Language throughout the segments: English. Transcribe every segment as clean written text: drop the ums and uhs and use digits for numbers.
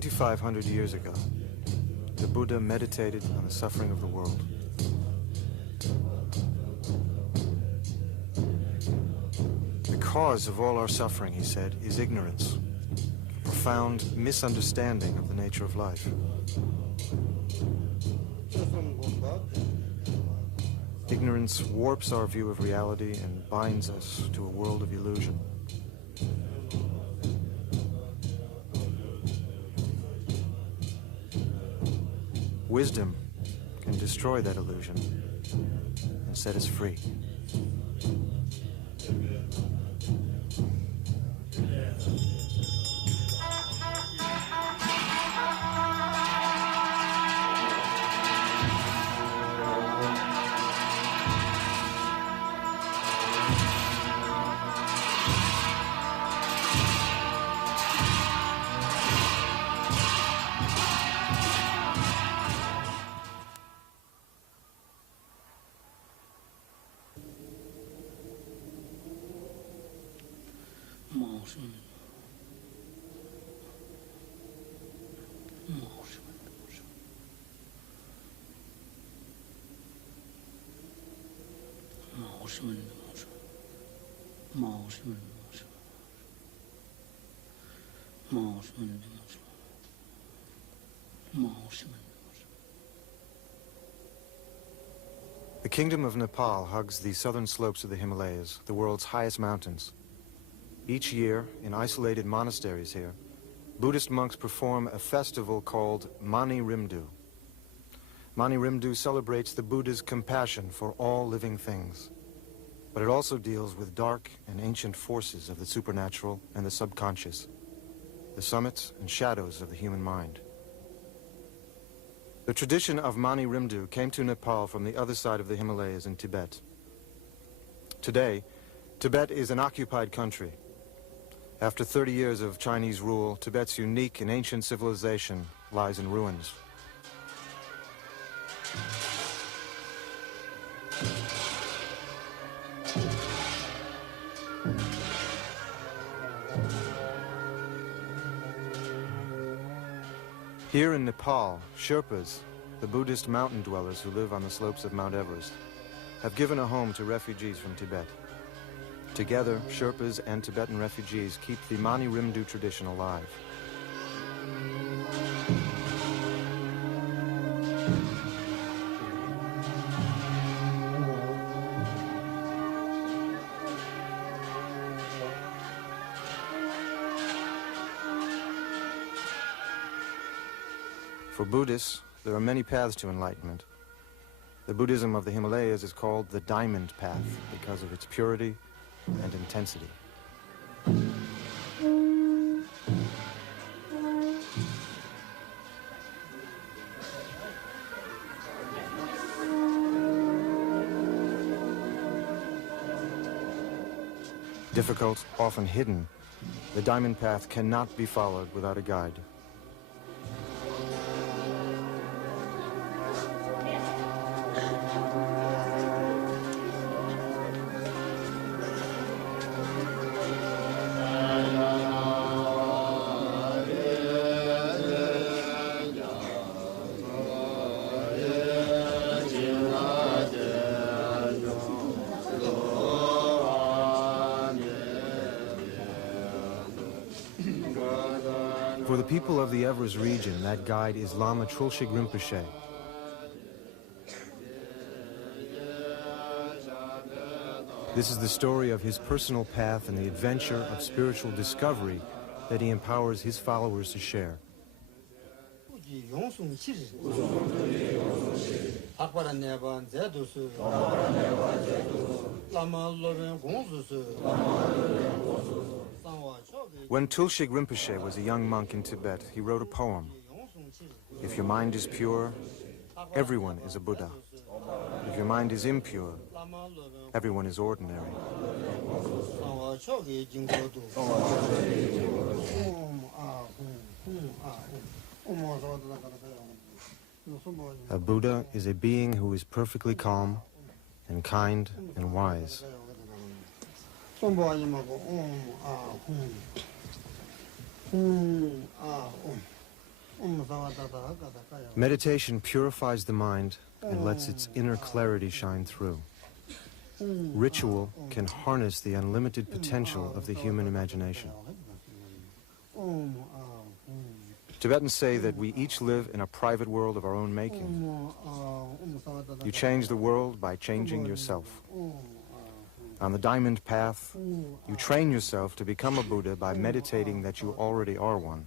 $2,500 years ago, the Buddha meditated on the suffering of the world. The cause of all our suffering, he said, is ignorance, a profound misunderstanding of the nature of life. Ignorance warps our view of reality and binds us to a world of illusion. Wisdom can destroy that illusion and set us free. The Kingdom of Nepal hugs the southern slopes of the Himalayas, the world's highest mountains. Each year, in isolated monasteries here, Buddhist monks perform a festival called Mani Rimdu. Mani Rimdu celebrates the Buddha's compassion for all living things, but it also deals with dark and ancient forces of the supernatural and the subconscious, the summits and shadows of the human mind. The tradition of Mani Rimdu came to Nepal from the other side of the Himalayas in Tibet. Today, Tibet is an occupied country. After 30 years of Chinese rule, Tibet's unique and ancient civilization lies in ruins. Here in Nepal, Sherpas, the Buddhist mountain dwellers who live on the slopes of Mount Everest, have given a home to refugees from Tibet. Together, Sherpas and Tibetan refugees keep the Mani Rimdu tradition alive. For Buddhists, there are many paths to enlightenment. The Buddhism of the Himalayas is called the Diamond Path because of its purity and intensity. Difficult, often hidden, the Diamond Path cannot be followed without a guide. For the people of the Everest region, that guide is Lama Trulshik Rinpoche. This is the story of his personal path and the adventure of spiritual discovery that he empowers his followers to share. When Trulshik Rinpoche was a young monk in Tibet, he wrote a poem, If your mind is pure, everyone is a Buddha. If your mind is impure, everyone is ordinary. A Buddha is a being who is perfectly calm and kind and wise. Meditation purifies the mind and lets its inner clarity shine through. Ritual can harness the unlimited potential of the human imagination. Tibetans say that we each live in a private world of our own making. You change the world by changing yourself. On the diamond path, you train yourself to become a Buddha by meditating that you already are one.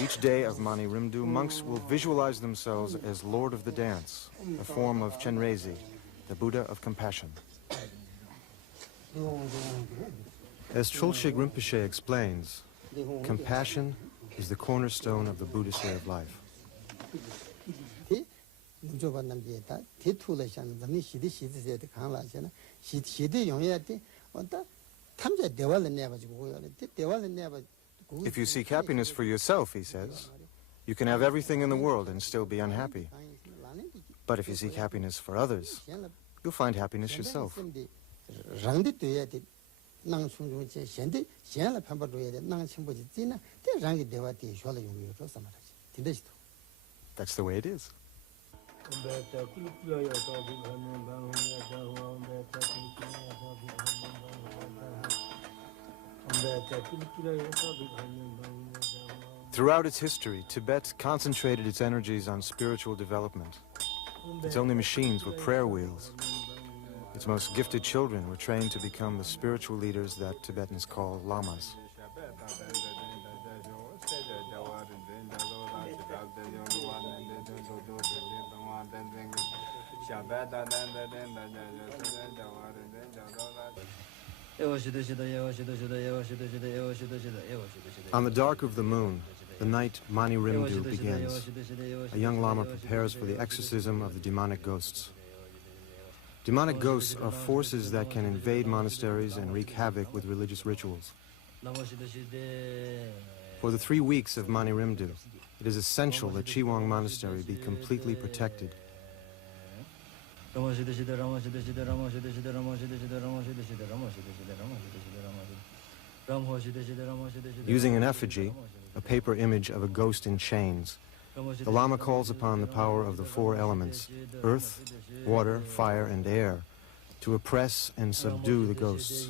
Each day of Mani Rimdu, monks will visualize themselves as Lord of the Dance, a form of Chenrezi, the Buddha of compassion. As Trulshik Rinpoche explains, compassion is the cornerstone of the Buddhist way of life. If you seek happiness for yourself, he says, you can have everything in the world and still be unhappy. But if you seek happiness for others, you'll find happiness yourself. That's the way it is. Throughout its history, Tibet concentrated its energies on spiritual development. Its only machines were prayer wheels. Its most gifted children were trained to become the spiritual leaders that Tibetans call lamas. On the dark of the moon, the night Mani Rimdu begins, a young lama prepares for the exorcism of the demonic ghosts. Demonic ghosts are forces that can invade monasteries and wreak havoc with religious rituals. For the 3 weeks of Mani Rimdu, it is essential that Chiwang Monastery be completely protected. Using an effigy, a paper image of a ghost in chains, the Lama calls upon the power of the 4 elements, earth, water, fire, and air, to oppress and subdue the ghosts.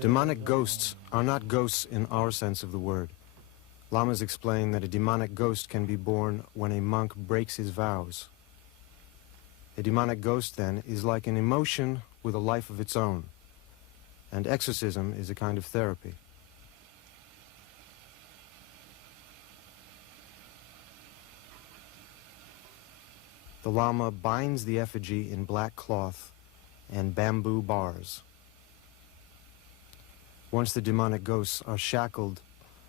Demonic ghosts are not ghosts in our sense of the word. Lamas explain that a demonic ghost can be born when a monk breaks his vows. A demonic ghost, then, is like an emotion with a life of its own, and exorcism is a kind of therapy. The Lama binds the effigy in black cloth and bamboo bars. Once the demonic ghosts are shackled,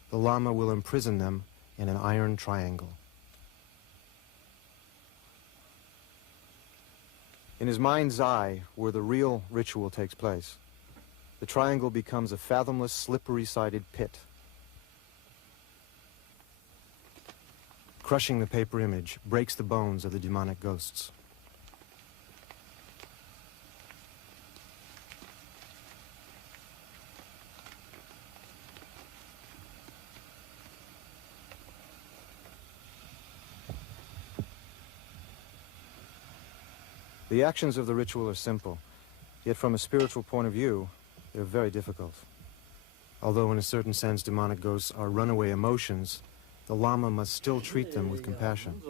the Lama will imprison them in an iron triangle. In his mind's eye, where the real ritual takes place, the triangle becomes a fathomless, slippery-sided pit. Crushing the paper image breaks the bones of the demonic ghosts. The actions of the ritual are simple, yet from a spiritual point of view, they're very difficult. Although in a certain sense demonic ghosts are runaway emotions, the Lama must still treat them with compassion.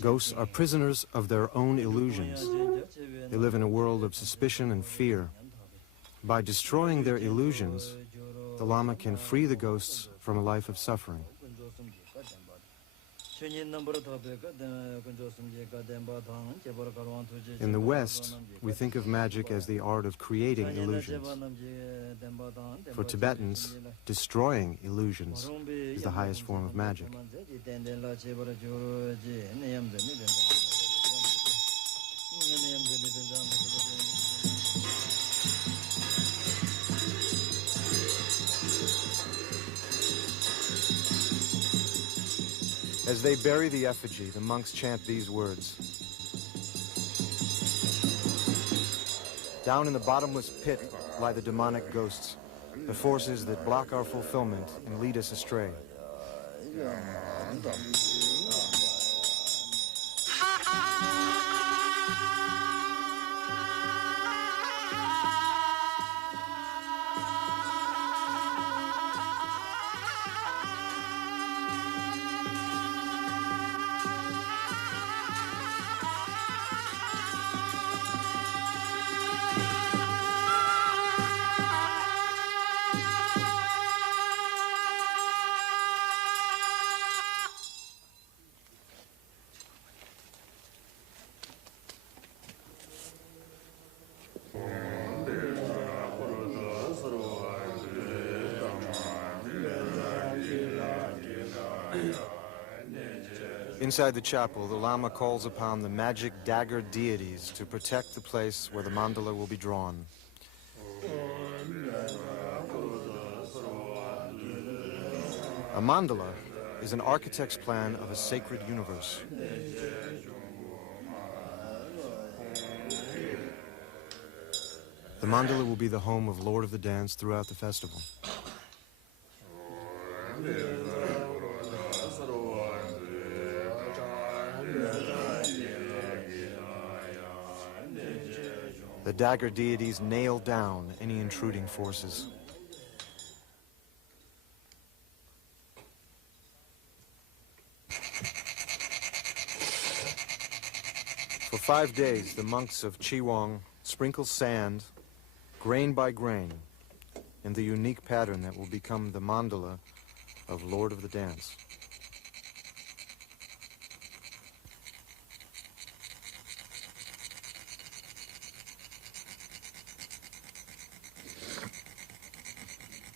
Ghosts are prisoners of their own illusions. They live in a world of suspicion and fear. By destroying their illusions, the Lama can free the ghosts from a life of suffering. In the West, we think of magic as the art of creating illusions. For Tibetans, destroying illusions is the highest form of magic. As they bury the effigy, the monks chant these words. Down in the bottomless pit lie the demonic ghosts, the forces that block our fulfillment and lead us astray. Inside the chapel, the Lama calls upon the magic dagger deities to protect the place where the mandala will be drawn. A mandala is an architect's plan of a sacred universe. The mandala will be the home of Lord of the Dance throughout the festival. The dagger deities nail down any intruding forces. For 5 days, the monks of Chiwang sprinkle sand, grain by grain, in the unique pattern that will become the mandala of Lord of the Dance.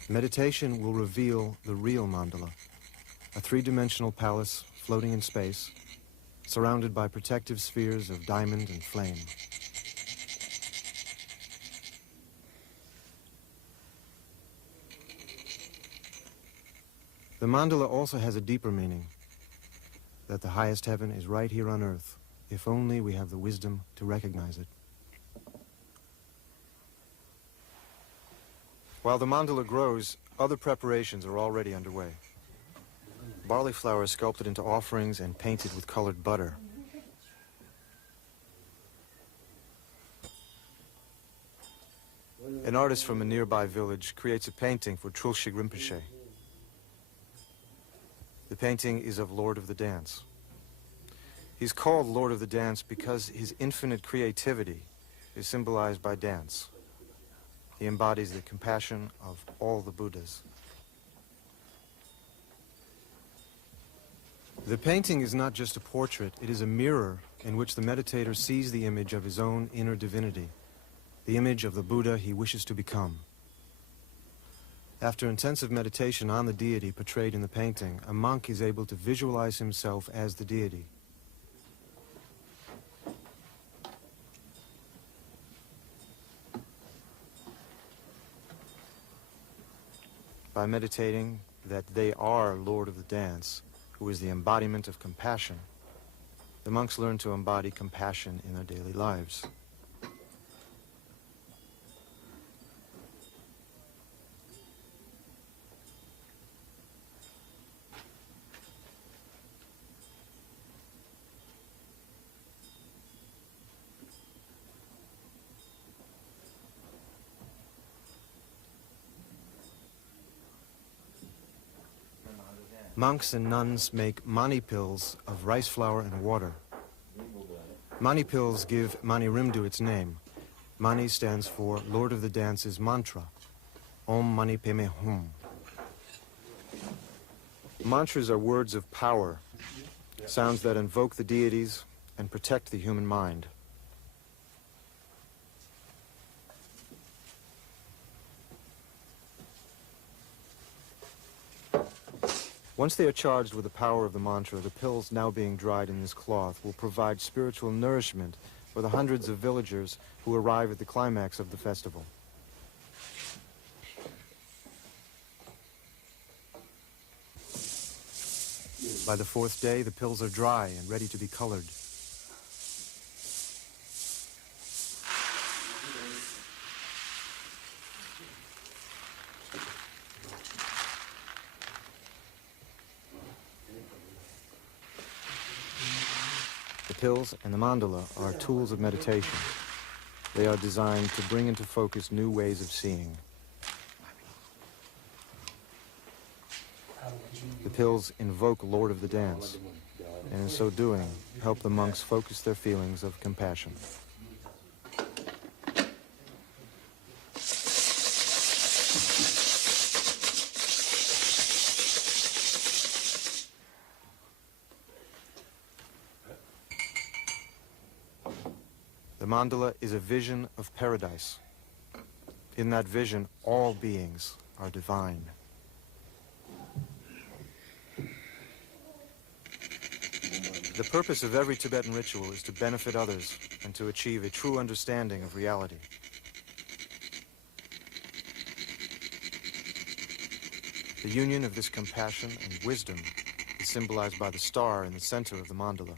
Meditation will reveal the real mandala, a three-dimensional palace floating in space, surrounded by protective spheres of diamond and flame. The mandala also has a deeper meaning, that the highest heaven is right here on earth, if only we have the wisdom to recognize it. While the mandala grows, other preparations are already underway. Barley flour is sculpted into offerings and painted with colored butter. An artist from a nearby village creates a painting for Trulshik Rinpoche. The painting is of Lord of the Dance. He's called Lord of the Dance because his infinite creativity is symbolized by dance. He embodies the compassion of all the Buddhas. The painting is not just a portrait, it is a mirror in which the meditator sees the image of his own inner divinity, the image of the Buddha he wishes to become. After intensive meditation on the deity portrayed in the painting, a monk is able to visualize himself as the deity. By meditating that they are Lord of the Dance, who is the embodiment of compassion, the monks learn to embody compassion in their daily lives. Monks and nuns make mani pills of rice flour and water. Mani pills give Mani Rimdu its name. Mani stands for Lord of the Dance's mantra, Om Mani Padme Hum. Mantras are words of power. sounds that invoke the deities and protect the human mind. Once they are charged with the power of the mantra, the pills now being dried in this cloth will provide spiritual nourishment for the hundreds of villagers who arrive at the climax of the festival. By the fourth day, the pills are dry and ready to be colored. The pills and the mandala are tools of meditation. They are designed to bring into focus new ways of seeing. The pills invoke Lord of the Dance, and in so doing, help the monks focus their feelings of compassion. The mandala is a vision of paradise. In that vision, all beings are divine. The purpose of every Tibetan ritual is to benefit others and to achieve a true understanding of reality. The union of this compassion and wisdom is symbolized by the star in the center of the mandala.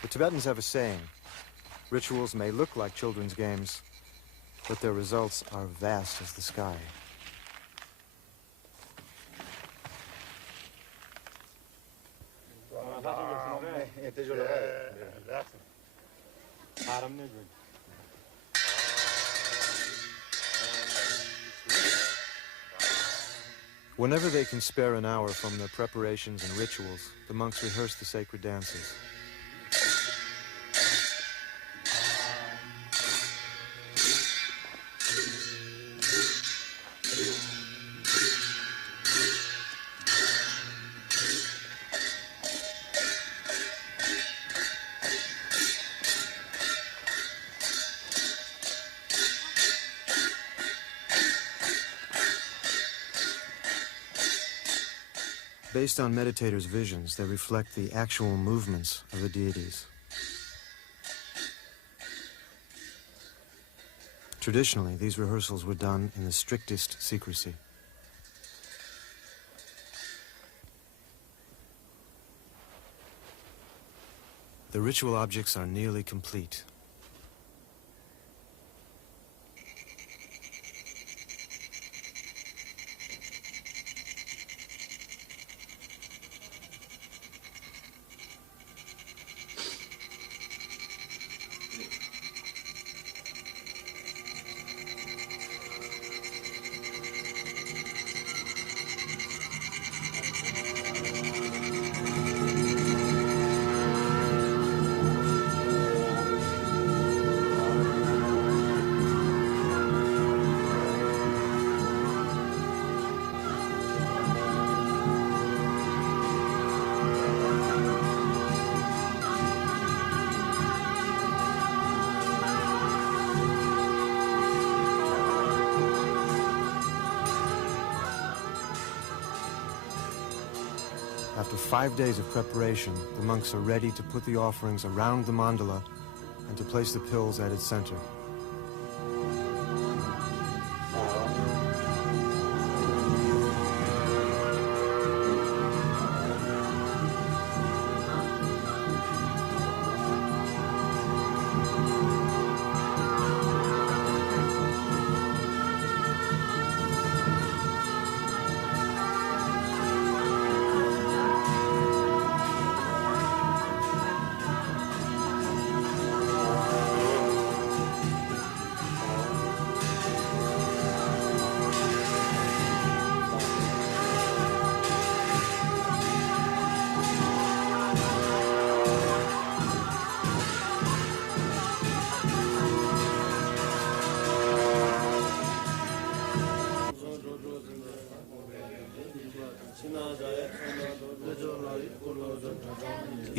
The Tibetans have a saying: rituals may look like children's games, but their results are vast as the sky. Whenever they can spare an hour from their preparations and rituals, the monks rehearse the sacred dances. Based on meditators' visions, they reflect the actual movements of the deities. Traditionally, these rehearsals were done in the strictest secrecy. The ritual objects are nearly complete. After 5 days of preparation, the monks are ready to put the offerings around the mandala and to place the pills at its center.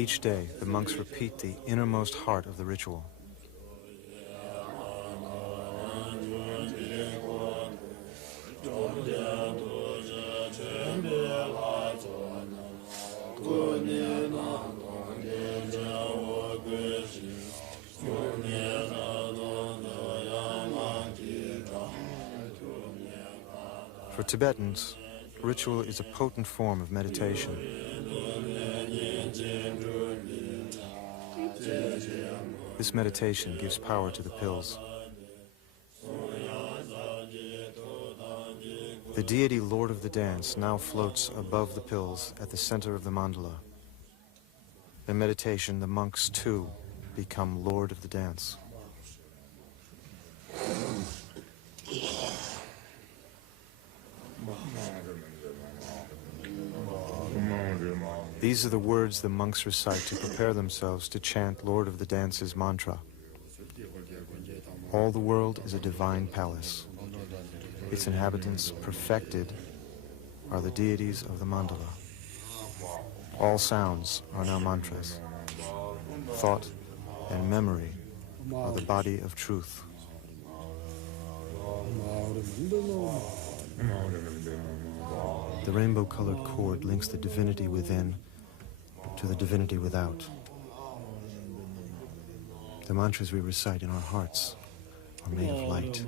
Each day, the monks repeat the innermost heart of the ritual. For Tibetans, ritual is a potent form of meditation. This meditation gives power to the pills. The deity Lord of the Dance now floats above the pills at the center of the mandala. In meditation, the monks too become Lord of the Dance. These are the words the monks recite to prepare themselves to chant Lord of the Dance's mantra. All the world is a divine palace. Its inhabitants, perfected, are the deities of the mandala. All sounds are now mantras. Thought and memory are the body of truth. The rainbow-colored cord links the divinity within to the divinity without. The mantras we recite in our hearts are made of light.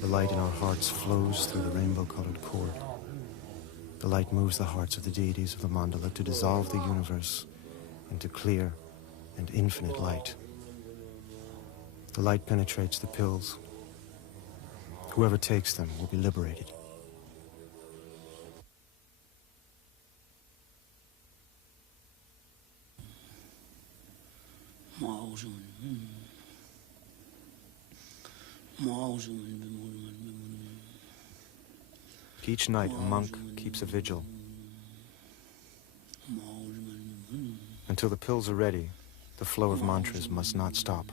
The light in our hearts flows through the rainbow-colored cord. The light moves the hearts of the deities of the mandala to dissolve the universe into clear and infinite light. The light penetrates the pills. Whoever takes them will be liberated. Each night, a monk keeps a vigil. Until the pills are ready, the flow of mantras must not stop.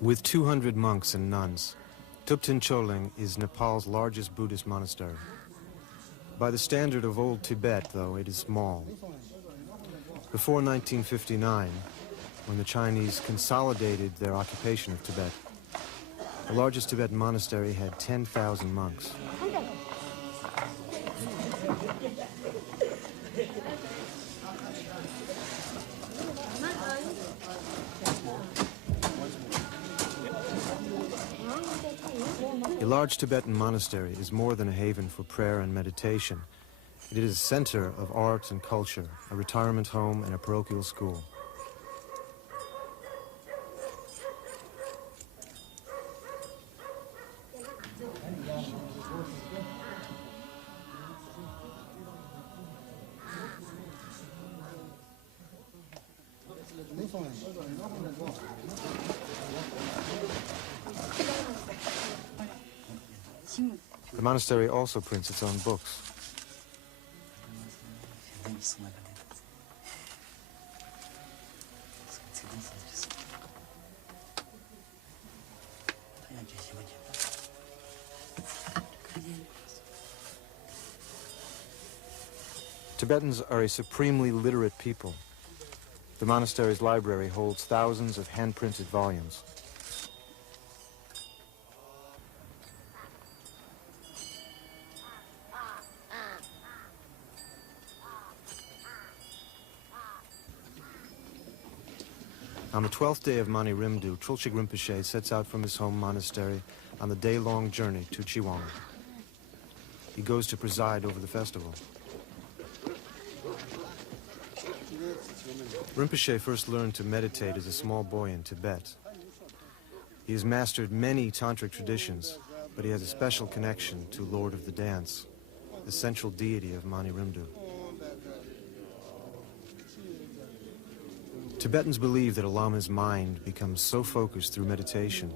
With 200 monks and nuns, Thubten Chöling is Nepal's largest Buddhist monastery. By the standard of old Tibet, though, it is small. Before 1959, when the Chinese consolidated their occupation of Tibet, the largest Tibetan monastery had 10,000 monks. A large Tibetan monastery is more than a haven for prayer and meditation. It is a center of art and culture, a retirement home, and a parochial school. The monastery also prints its own books. Tibetans are a supremely literate people. The monastery's library holds thousands of hand-printed volumes. On the 12th day of Mani Rimdu, Trulshik Rinpoche sets out from his home monastery on the day-long journey to Chiwang. He goes to preside over the festival. Rinpoche first learned to meditate as a small boy in Tibet. He has mastered many tantric traditions, but he has a special connection to Lord of the Dance, the central deity of Mani Rimdu. Tibetans believe that a Lama's mind becomes so focused through meditation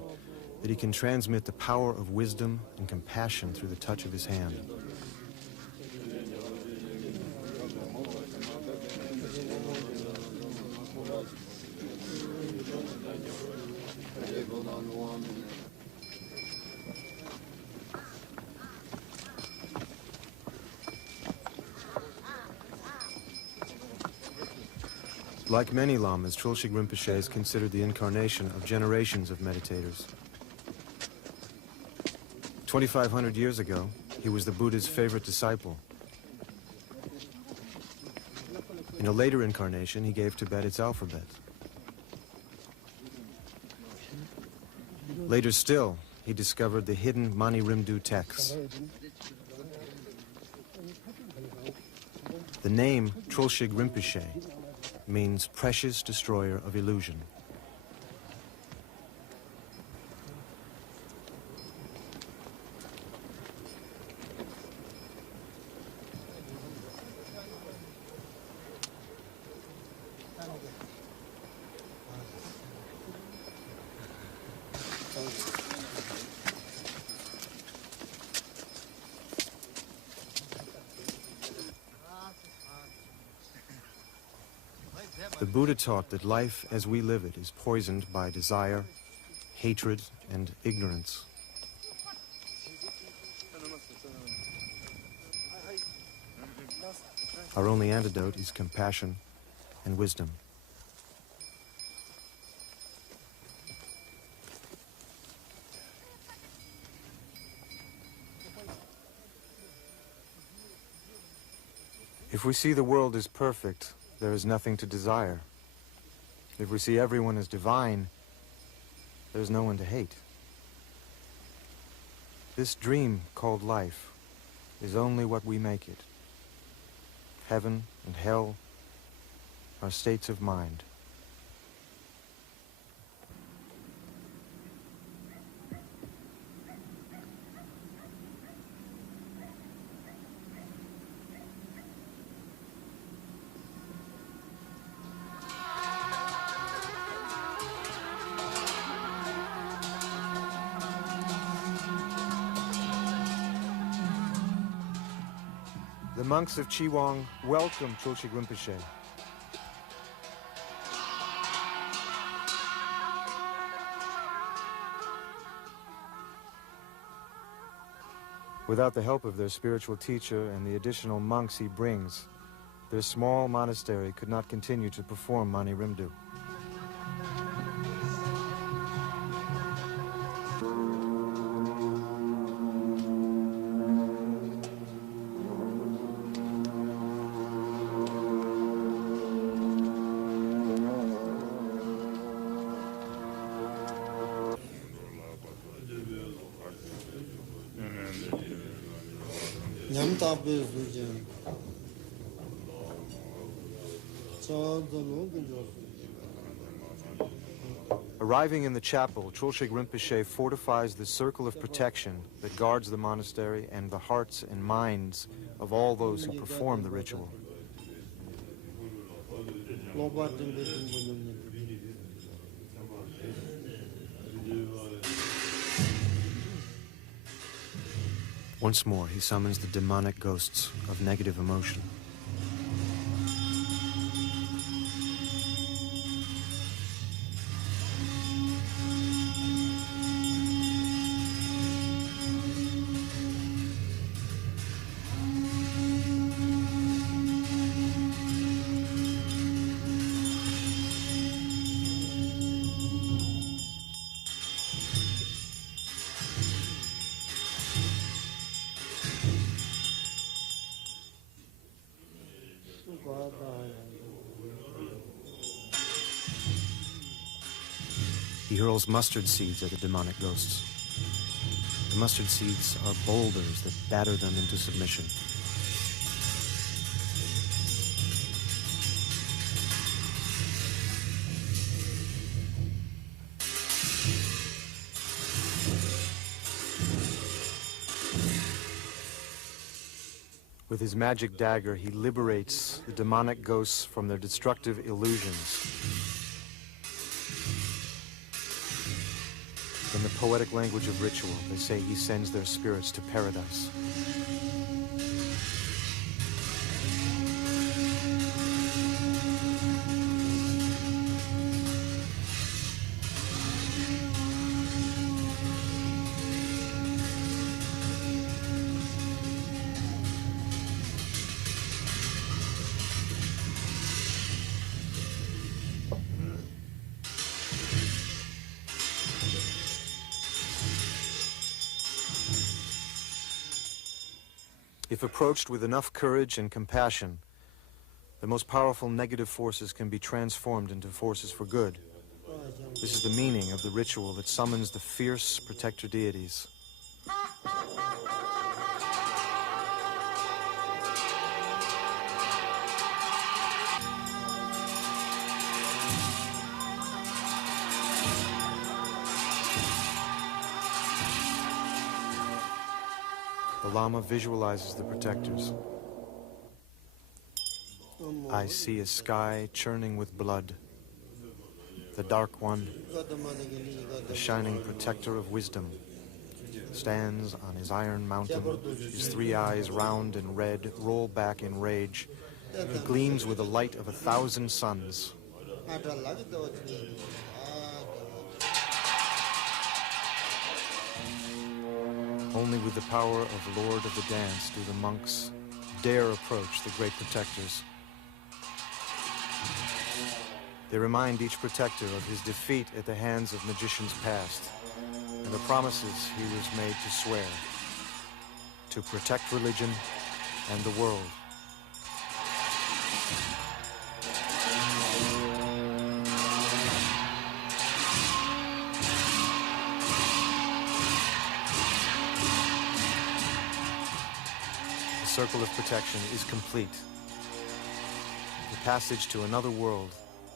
that he can transmit the power of wisdom and compassion through the touch of his hand. Like many lamas, Trulshik Rinpoche is considered the incarnation of generations of meditators. 2,500 years ago, he was the Buddha's favorite disciple. In a later incarnation, he gave Tibet its alphabet. Later still, he discovered the hidden Mani Rimdu texts. The name Trulshik Rinpoche means precious destroyer of illusion. The Buddha taught that life as we live it is poisoned by desire, hatred, and ignorance. Our only antidote is compassion and wisdom. If we see the world as perfect, there is nothing to desire. If we see everyone as divine, there is no one to hate. This dream called life is only what we make it. Heaven and hell are states of mind. The monks of Chiwang welcome Trulshik Rinpoche. Without the help of their spiritual teacher and the additional monks he brings, their small monastery could not continue to perform Mani Rimdu. Arriving in the chapel, Trulshik Rinpoche fortifies the circle of protection that guards the monastery and the hearts and minds of all those who perform the ritual. Once more, he summons the demonic ghosts of negative emotion. He hurls mustard seeds at the demonic ghosts. The mustard seeds are boulders that batter them into submission. With his magic dagger, he liberates the demonic ghosts from their destructive illusions. In the poetic language of ritual, they say he sends their spirits to paradise. If approached with enough courage and compassion, the most powerful negative forces can be transformed into forces for good. This is the meaning of the ritual that summons the fierce protector deities. The Lama visualizes the protectors. I see a sky churning with blood. The Dark One, the shining protector of wisdom, stands on his iron mountain. His three eyes, round and red, roll back in rage. He gleams with the light of 1,000 suns. Only with the power of Lord of the Dance do the monks dare approach the great protectors. They remind each protector of his defeat at the hands of magicians past, and the promises he was made to swear, to protect religion and the world. The circle of protection is complete. The passage to another world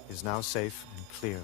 is now safe and clear.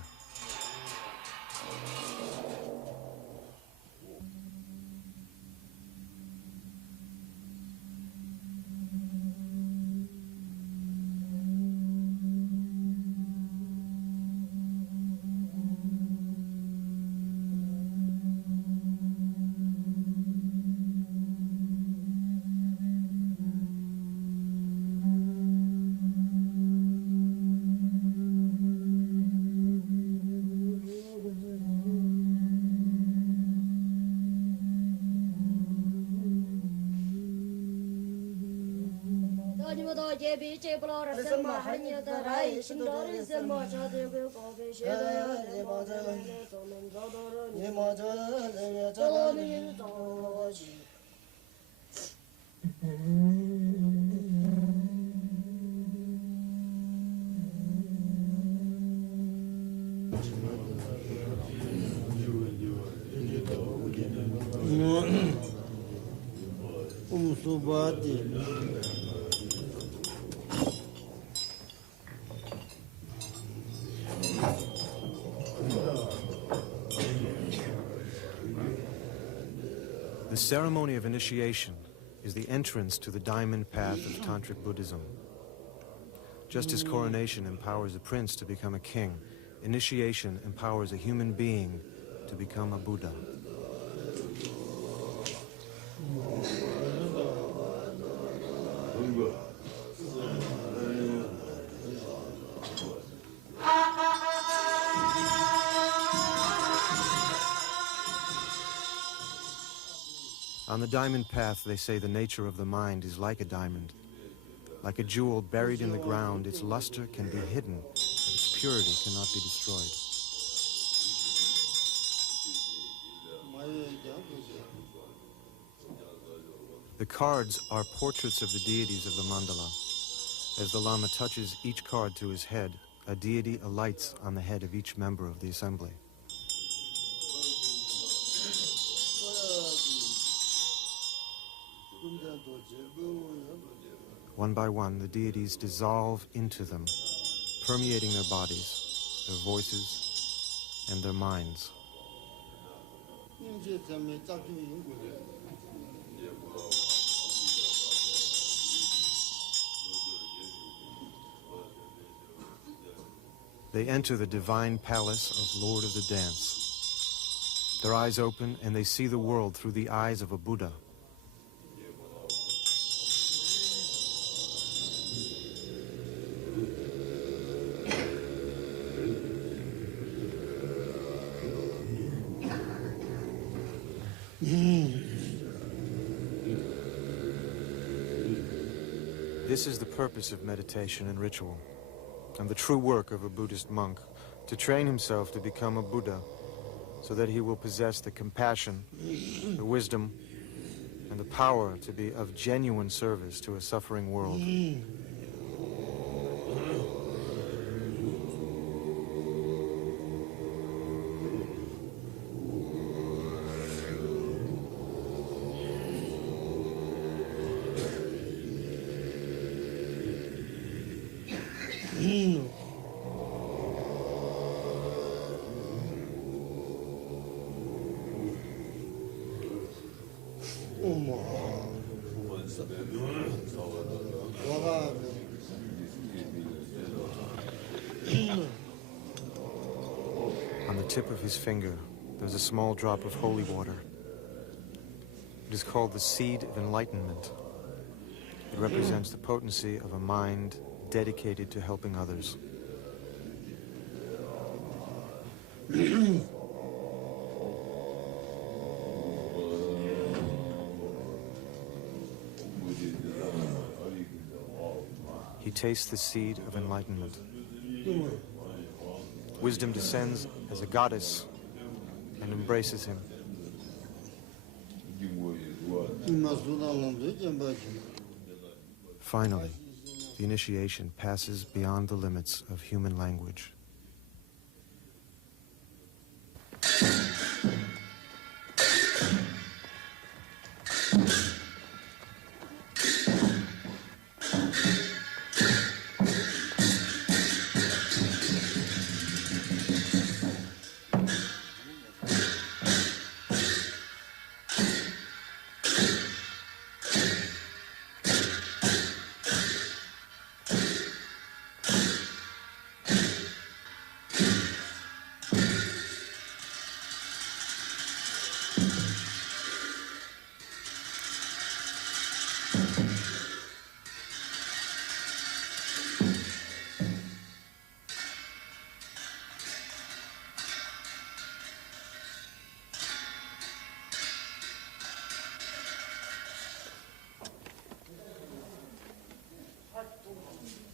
The ceremony of initiation is the entrance to the diamond path of Tantric Buddhism. Just as coronation empowers a prince to become a king, initiation empowers a human being to become a Buddha. On the diamond path, they say the nature of the mind is like a diamond. Like a jewel buried in the ground, its luster can be hidden, but its purity cannot be destroyed. The cards are portraits of the deities of the mandala. As the Lama touches each card to his head, a deity alights on the head of each member of the assembly. One by one, the deities dissolve into them, permeating their bodies, their voices, and their minds. They enter the divine palace of Lord of the Dance. Their eyes open and they see the world through the eyes of a Buddha. This is the purpose of meditation and ritual, and the true work of a Buddhist monk, to train himself to become a Buddha, so that he will possess the compassion, the wisdom, and the power to be of genuine service to a suffering world. On the tip of his finger, there's a small drop of holy water. It is called the seed of enlightenment. It represents the potency of a mind dedicated to helping others. He tastes the seed of enlightenment. Wisdom descends as a goddess and embraces him. Finally, the initiation passes beyond the limits of human language.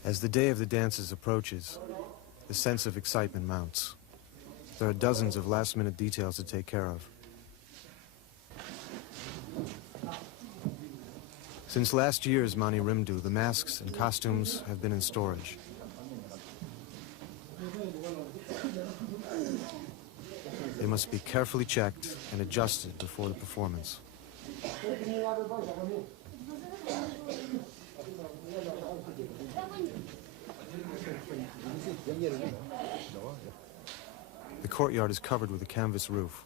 As the day of the dances approaches, the sense of excitement mounts. There are dozens of last-minute details to take care of. Since last year's Mani Rimdu, the masks and costumes have been in storage. They must be carefully checked and adjusted before the performance. The courtyard is covered with a canvas roof.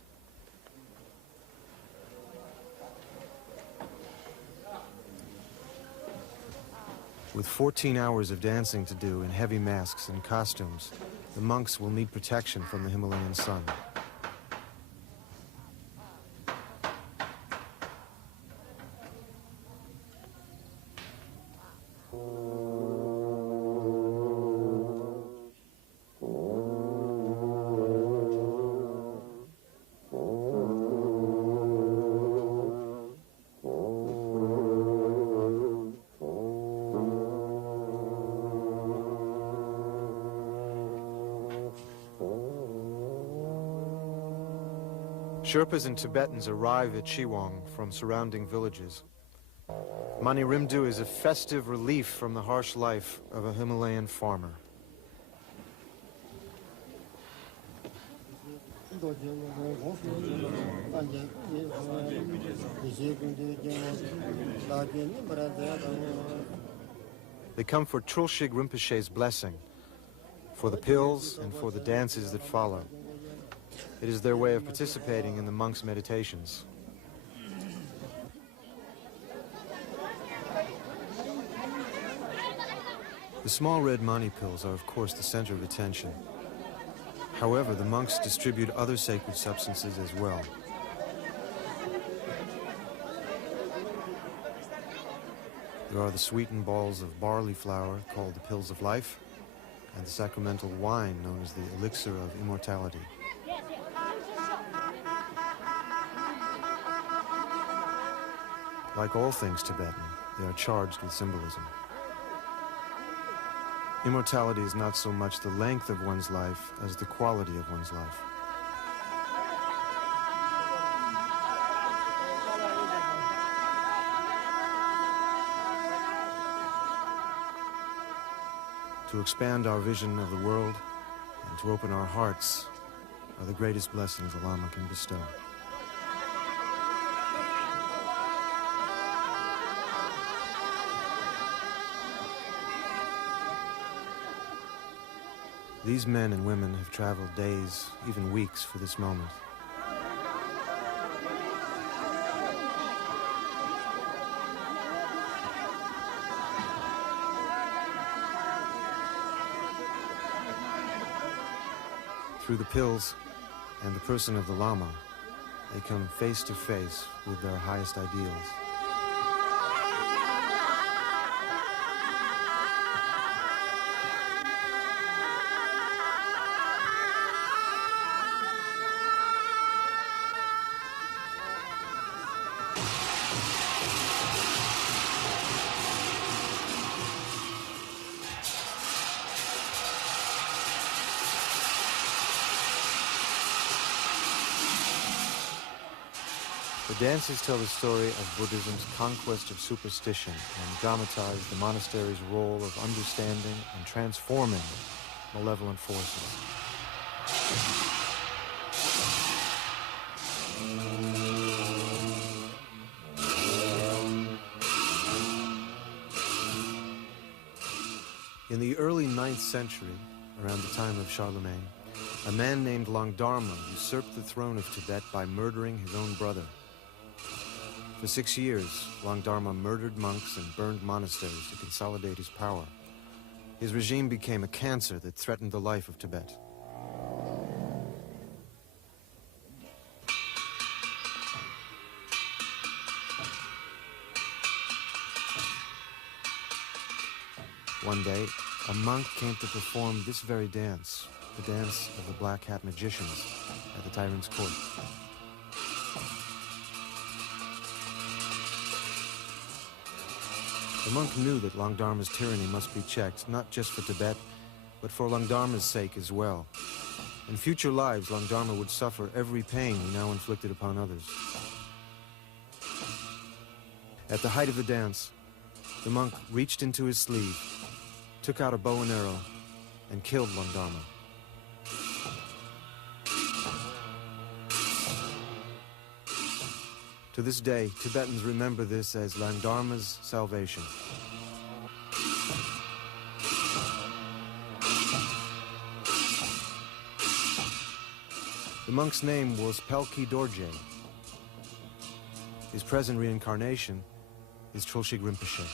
With 14 hours of dancing to do in heavy masks and costumes, the monks will need protection from the Himalayan sun. Sherpas and Tibetans arrive at Chiwang from surrounding villages. Mani Rimdu is a festive relief from the harsh life of a Himalayan farmer. They come for Trulshik Rinpoche's blessing, for the pills and for the dances that follow. It is their way of participating in the monks' meditations. The small red mani pills are, of course, the center of attention. However, the monks distribute other sacred substances as well. There are the sweetened balls of barley flour called the pills of life, and the sacramental wine known as the elixir of immortality. Like all things Tibetan, they are charged with symbolism. Immortality is not so much the length of one's life as the quality of one's life. To expand our vision of the world and to open our hearts are the greatest blessings the Lama can bestow. These men and women have traveled days, even weeks, for this moment. Through the pills and the person of the Lama, they come face to face with their highest ideals. The dances tell the story of Buddhism's conquest of superstition and dramatize the monastery's role of understanding and transforming malevolent forces. In the early 9th century, around the time of Charlemagne, a man named Langdharma usurped the throne of Tibet by murdering his own brother. For 6 years, Langdharma murdered monks and burned monasteries to consolidate his power. His regime became a cancer that threatened the life of Tibet. One day, a monk came to perform this very dance, the dance of the black hat magicians at the tyrant's court. The monk knew that Langdharma's tyranny must be checked, not just for Tibet, but for Langdharma's sake as well. In future lives, Langdharma would suffer every pain he now inflicted upon others. At the height of the dance, the monk reached into his sleeve, took out a bow and arrow, and killed Langdharma. To this day, Tibetans remember this as Langdharma's salvation. The monk's name was Pelki Dorje. His present reincarnation is Trulshik Rinpoche.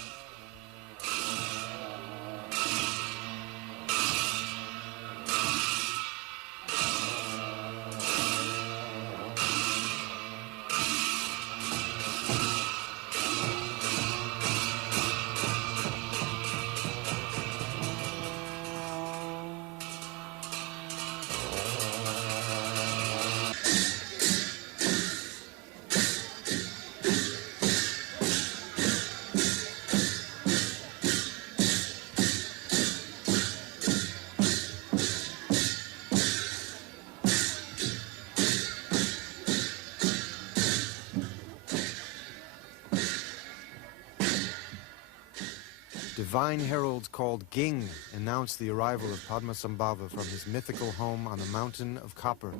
Divine heralds called Ging announced the arrival of Padmasambhava from his mythical home on the mountain of Copper.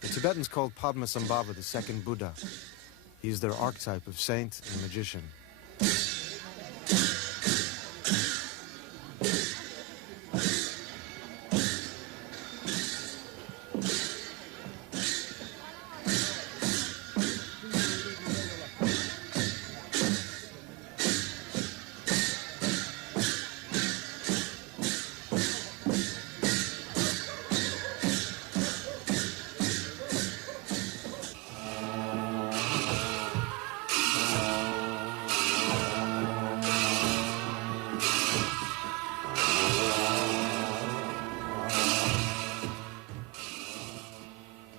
The Tibetans called Padmasambhava the second Buddha. He is their archetype of saint and magician.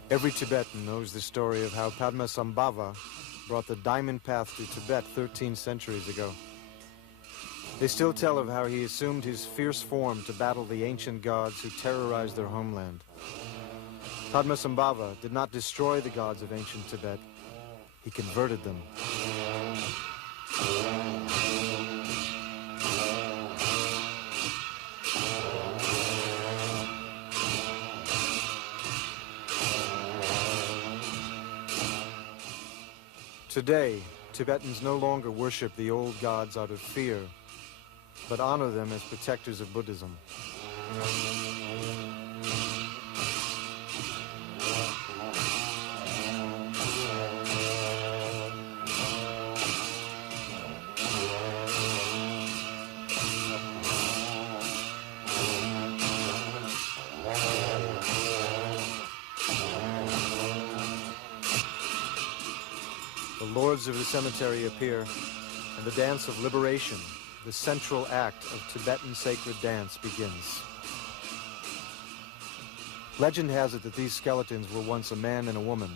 Every Tibetan knows the story of how Padmasambhava brought the diamond path to Tibet 13 centuries ago. They still tell of how he assumed his fierce form to battle the ancient gods who terrorized their homeland. Padmasambhava did not destroy the gods of ancient Tibet, he converted them. Today, Tibetans no longer worship the old gods out of fear, but honor them as protectors of Buddhism. The lords of the cemetery appear, and the dance of liberation, the central act of Tibetan sacred dance, begins. Legend has it that these skeletons were once a man and a woman.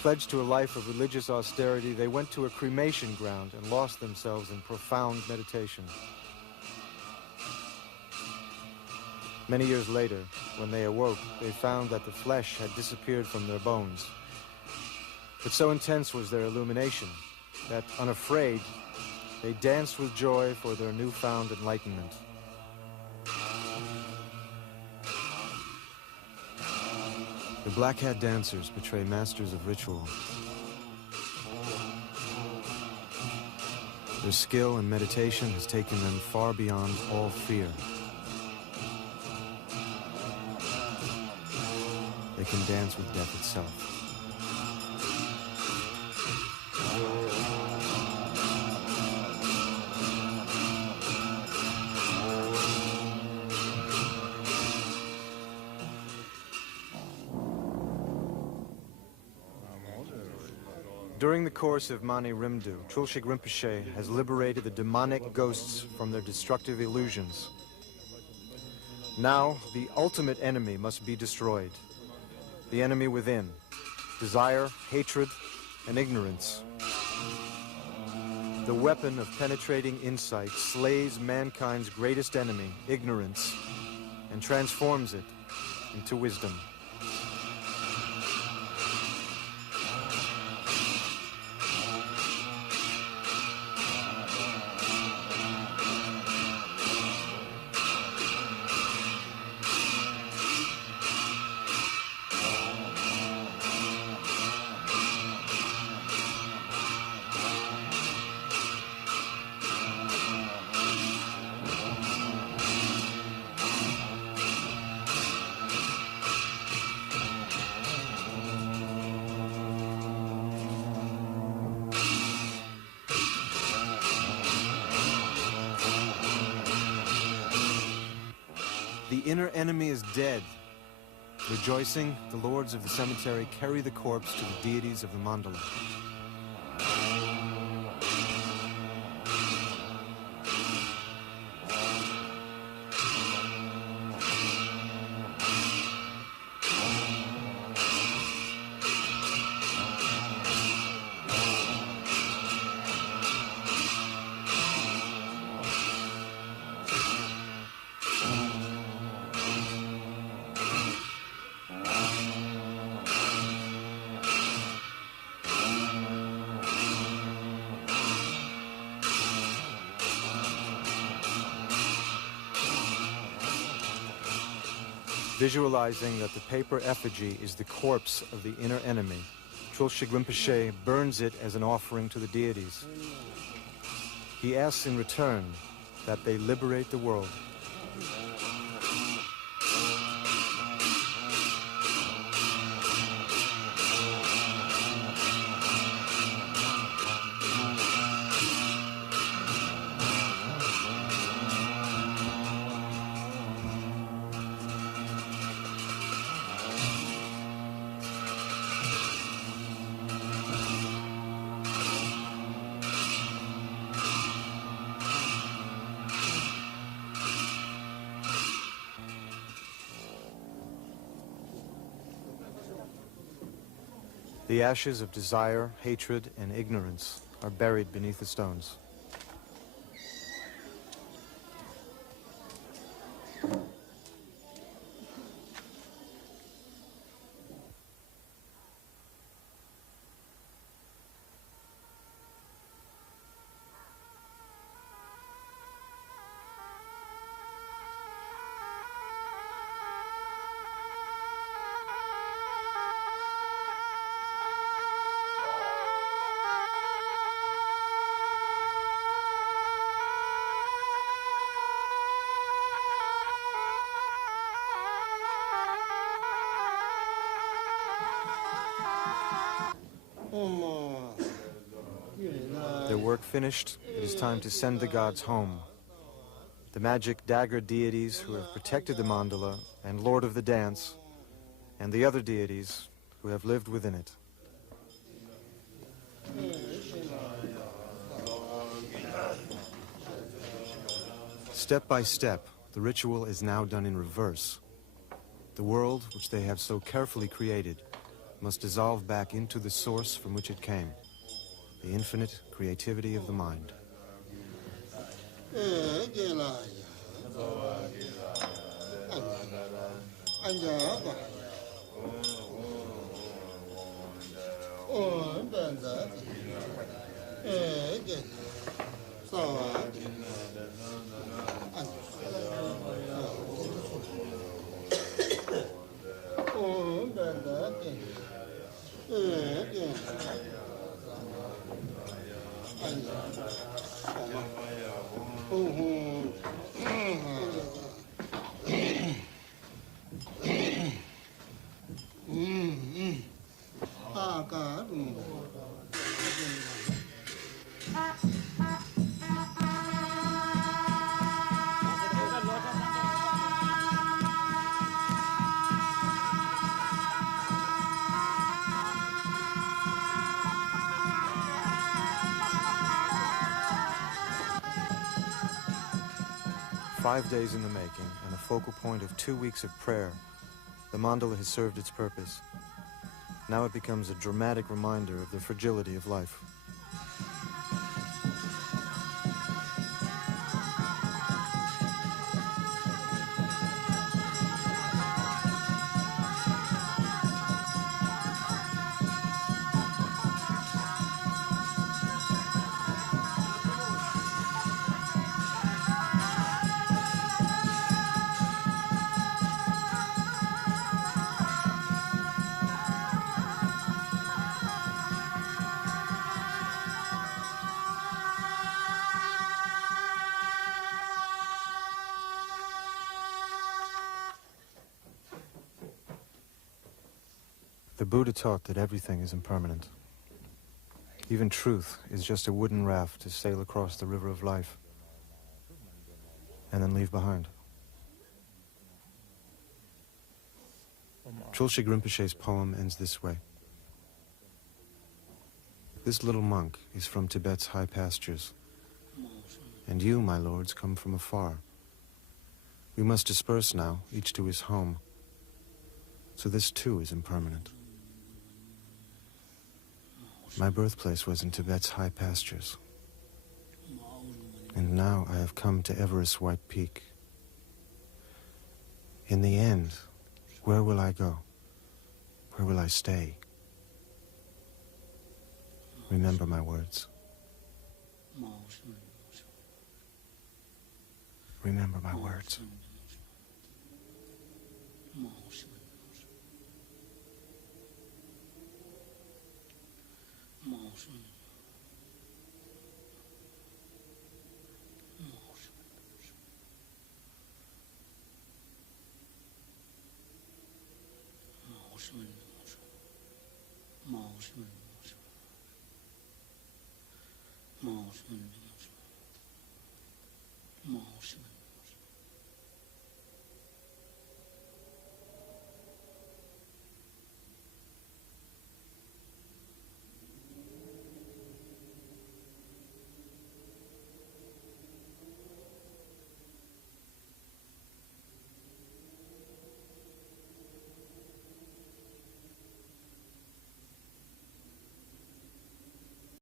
Pledged to a life of religious austerity, they went to a cremation ground and lost themselves in profound meditation. Many years later, when they awoke, they found that the flesh had disappeared from their bones. But so intense was their illumination that, unafraid, they danced with joy for their newfound enlightenment. The black hat dancers portray masters of ritual. Their skill in meditation has taken them far beyond all fear. They can dance with death itself. During the course of Mani Rimdu, Trulshik Rinpoche has liberated the demonic ghosts from their destructive illusions. Now, the ultimate enemy must be destroyed. The enemy within: desire, hatred, and ignorance. The weapon of penetrating insight slays mankind's greatest enemy, ignorance, and transforms it into wisdom. The inner enemy is dead. Rejoicing, the lords of the cemetery carry the corpse to the deities of the mandala. Visualizing that the paper effigy is the corpse of the inner enemy, Trulshik Rinpoche burns it as an offering to the deities. He asks in return that they liberate the world. The ashes of desire, hatred, and ignorance are buried beneath the stones. Their work finished, it is time to send the gods home. The magic dagger deities who have protected the mandala and Lord of the Dance, and the other deities who have lived within it. Step by step, the ritual is now done in reverse. The world, which they have so carefully created, must dissolve back into the source from which it came, the infinite creativity of the mind. "5 days in the making, and a focal point of 2 weeks of prayer, the mandala has served its purpose. Now it becomes a dramatic reminder of the fragility of life. The Buddha taught that everything is impermanent. Even truth is just a wooden raft to sail across the river of life and then leave behind. Trulshik Rinpoche's poem ends this way. This little monk is from Tibet's high pastures, and you, my lords, come from afar. We must disperse now, each to his home, so this too is impermanent. My birthplace was in Tibet's high pastures, and now I have come to Everest's white peak. In the end, where will I go? Where will I stay? Remember my words. Remember my words. 毛什么？